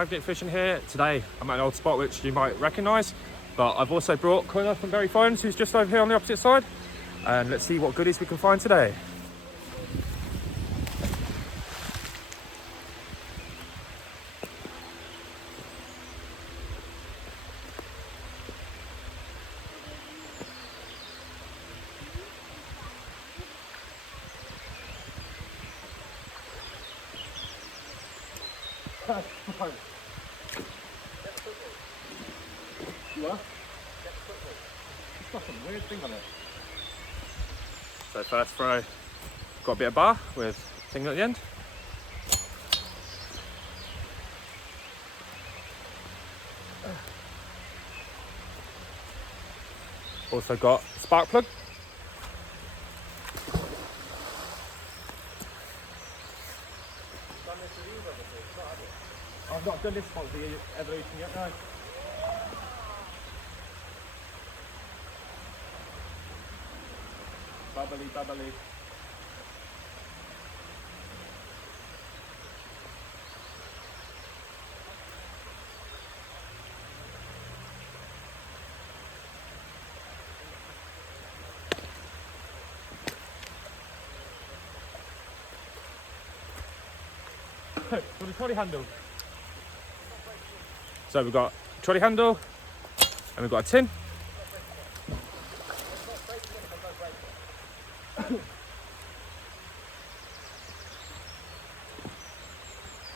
magnet fishing here. Today I'm at an old spot which you might recognise, but I've also brought Connor from Berry Phones, who's just over here on the opposite side, and let's see what goodies we can find today. You are? It's got some weird thing on it. So first throw, got a bit of bar with thing at the end. Also got spark plug. I've not done this one for the evolution yet, no. Bubbly, bubbly. For the trolley handle. So we've got a trolley handle and we've got a tin.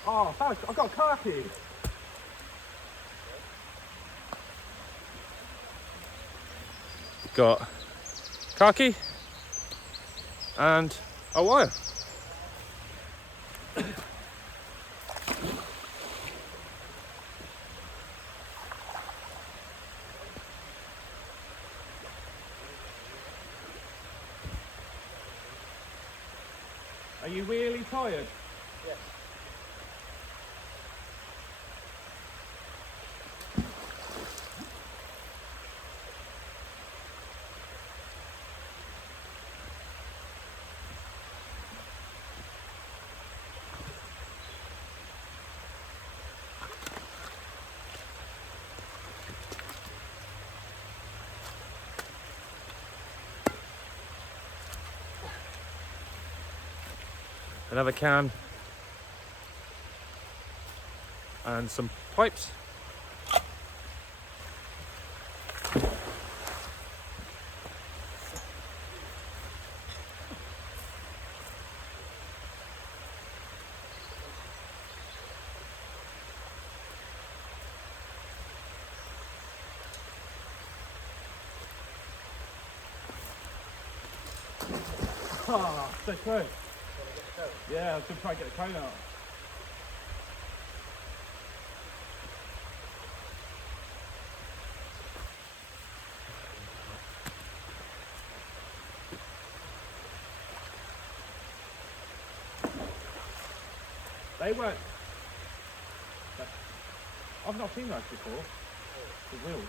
Oh, thanks. I've got a car key. Got car key and a wire. Are you really tired? Yes. Another can and some pipes. Ah, so close. Yeah, I was going to try and get the cone out. They weren't. I've not seen those before. The wheels.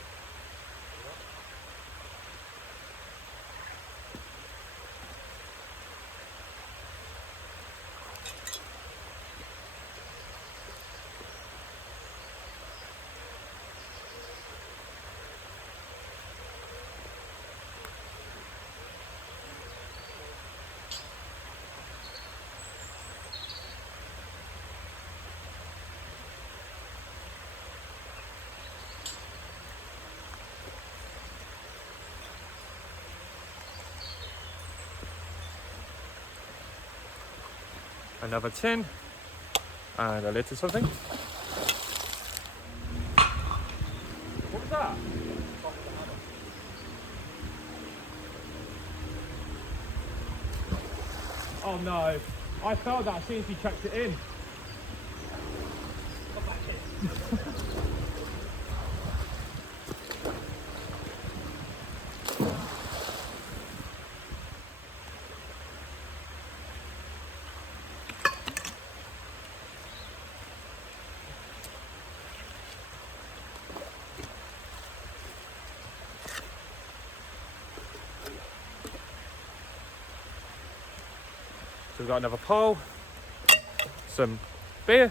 Another tin and a lid to something. What was that? Oh no, I felt that as soon as you chucked it in. So we've got another pole, some beer,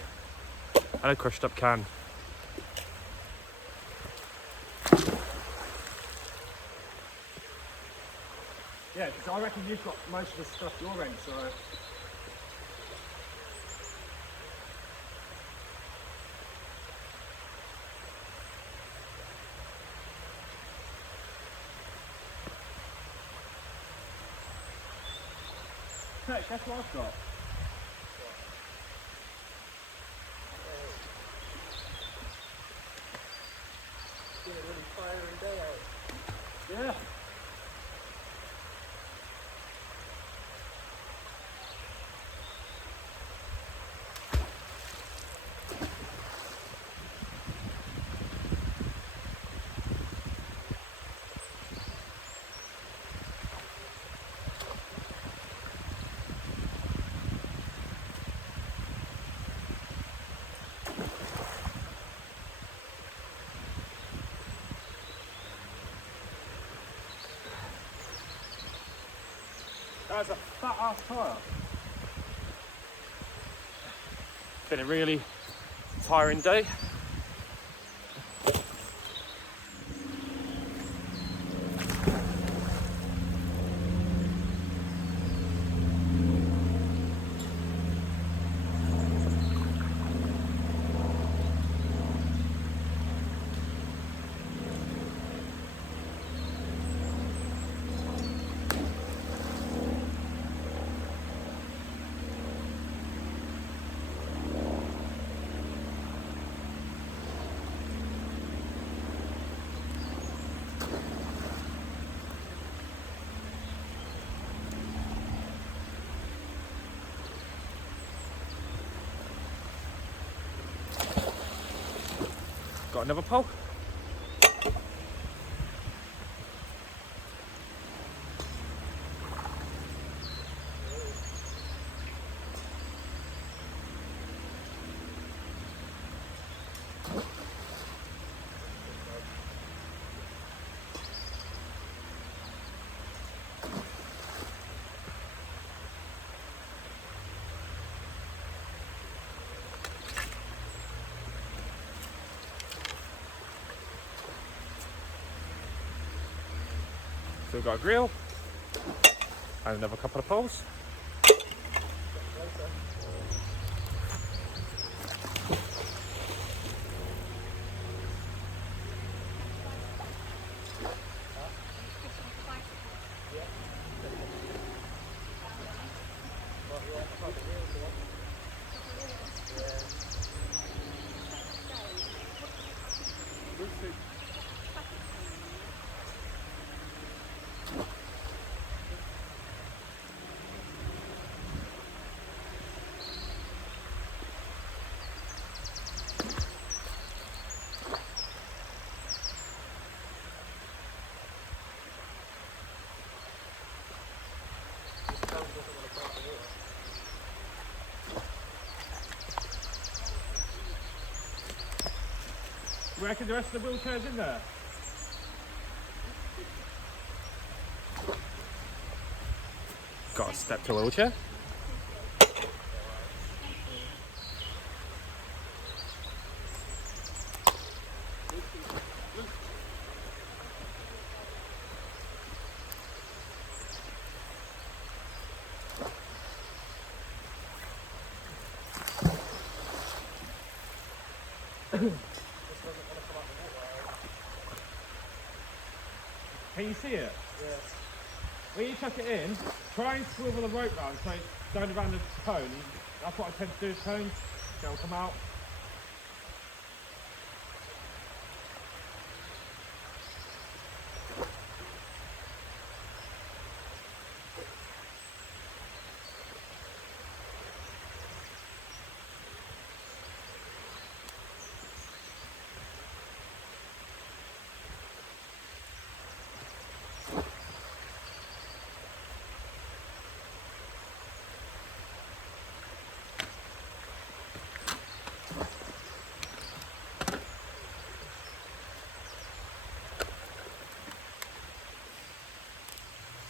and a crushed up can. Yeah, because I reckon you've got most of the stuff your end, so... Hey, guess what I've got? It's been a really fiery day out. Yeah. That's a fat ass tyre. It's been a really tiring day. Got another pole. So we've got a grill and another couple of poles. You reckon the rest of the wheelchair's in there? Got to step to a wheelchair. Can you see it? Yeah. When you chuck it in, try and swivel the rope round so it's going around the cone. That's what I tend to do with cones. They'll come out.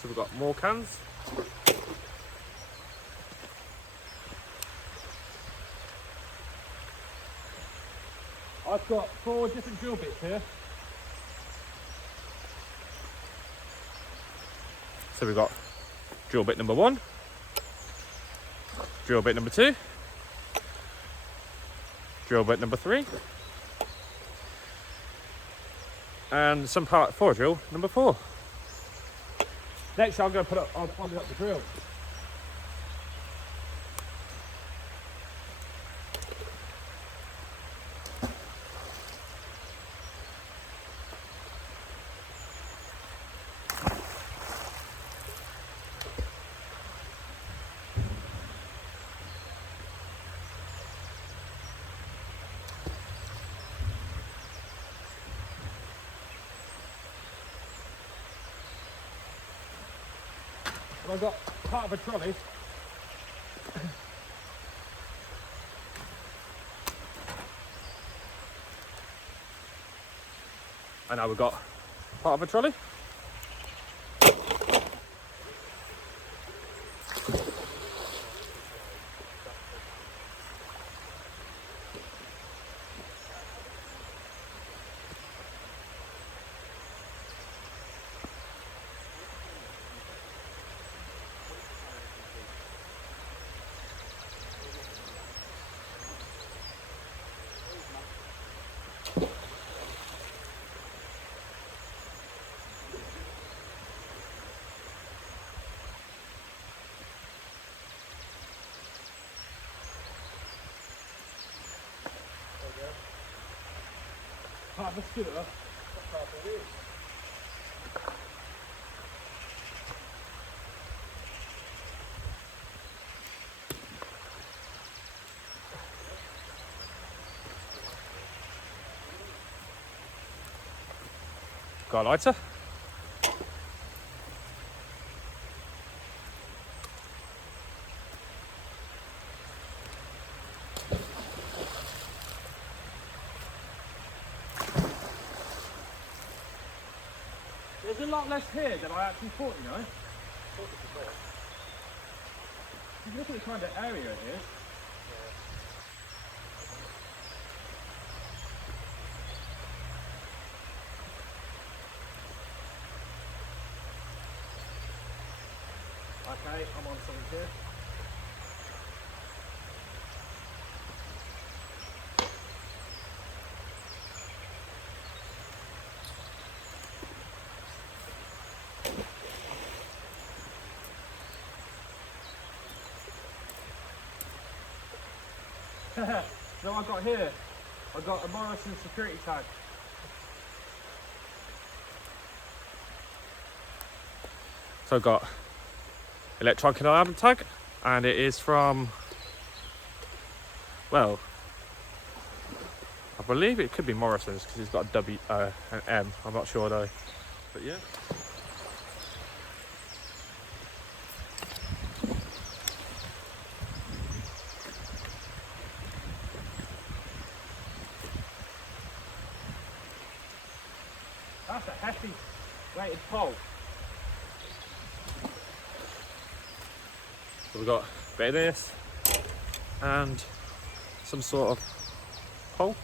So we've got more cans. I've got 4 different drill bits here. So we've got drill bit number 1, drill bit number 2, drill bit number 3, and some part 4 drill number 4. Next I'm going to I'll plug up the drill. And I've got part of a trolley. And now we've got part of a trolley. Part of a scooter. What type it is? Got a lighter. There's a lot less here than I actually thought, you know. If you look at the kind of area it is. Okay, I'm on something here. So I've got here, I've got a Morrison security tag. So I've got electronic alarm tag, and it is from, well, I believe it could be Morrison's because it's got a W, an M, I'm not sure though, but yeah. That's a hefty weighted pole. So we've got a bit of this and some sort of pole.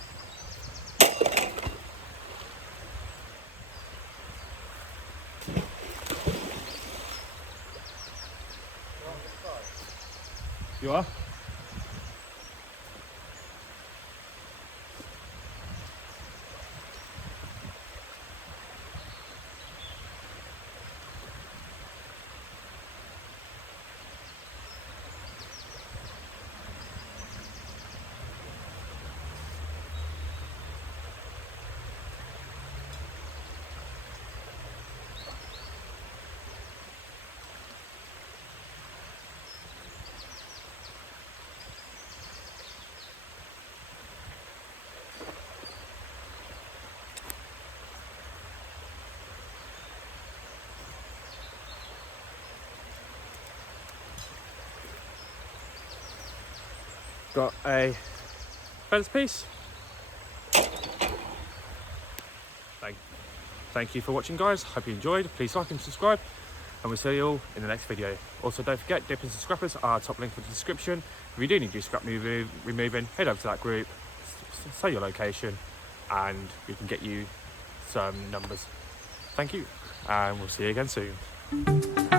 You are? Got a fence piece. Thank you for watching, guys. Hope you enjoyed. Please like and subscribe, and we'll see you all in the next video. Also, don't forget, Dippers and Scrappers are top link in the description. If you do need your scrap removing, head over to that group, say your location, and we can get you some numbers. Thank you, and we'll see you again soon.